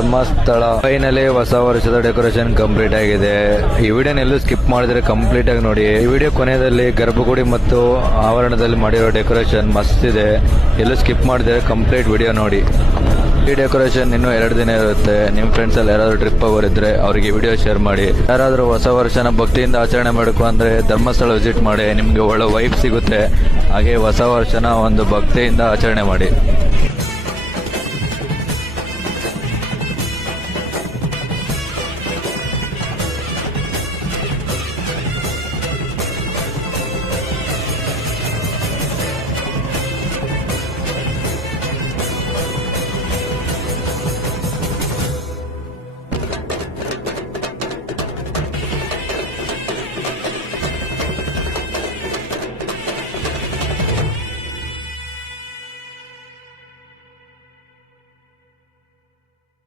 Dharmasthala finally ಹೊಸ ವರ್ಷದ decoration complete ಆಗಿದೆ. ಈ ವಿಡಿಯೋನ ಎಲ್ಲೂ ಸ್ಕಿಪ್ ಮಾಡಿದ್ರೆ ಕಂಪ್ಲೀಟ್ ಆಗಿ ನೋಡಿ. ಈ ವಿಡಿಯೋ ಕೊನೆಯಲ್ಲಿ ಗರ್ಭಗುಡಿ ಮತ್ತು ಆವರಣದಲ್ಲಿ ಮಾಡಿರೋ ಡೆಕೋರೇಷನ್ ಮಸ್ತ್ ಇದೆ. ಎಲ್ಲೂ ಸ್ಕಿಪ್ ಮಾಡಿದ್ರೆ ಕಂಪ್ಲೀಟ್ ವಿಡಿಯೋ ನೋಡಿ. ಈ ಡೆಕೋರೇಷನ್ ಇನ್ನೂ 2 ದಿನ ಇರುತ್ತೆ. ನಿಮ್ಮ ಫ್ರೆಂಡ್ಸ್ ಅಲ್ಲಿ ಯಾರಾದ್ರೂ ಟ್ರಿಪ್ ಹೋಗೋರಿದ್ರೆ ಅವರಿಗೆ ವಿಡಿಯೋ ಶೇರ್ ಮಾಡಿ. ಯಾರಾದ್ರೂ ಹೊಸ ವರ್ಷನ ಭಕ್ತಿಯಿಂದ ಆಚರಣೆ ಮಾಡಬೇಕು ಅಂದ್ರೆ ಧರ್ಮಸ್ಥಳ ವಿಸಿಟ್ ಮಾಡಿ. ನಿಮ್ಗೆ ಒಳ್ಳೆ ವೈಬ್ ಸಿಗುತ್ತೆ. ಹಾಗೆ ಹೊಸ ವರ್ಷನ ಒಂದು ಭಕ್ತಿಯಿಂದ ಆಚರಣೆ ಮಾಡಿ.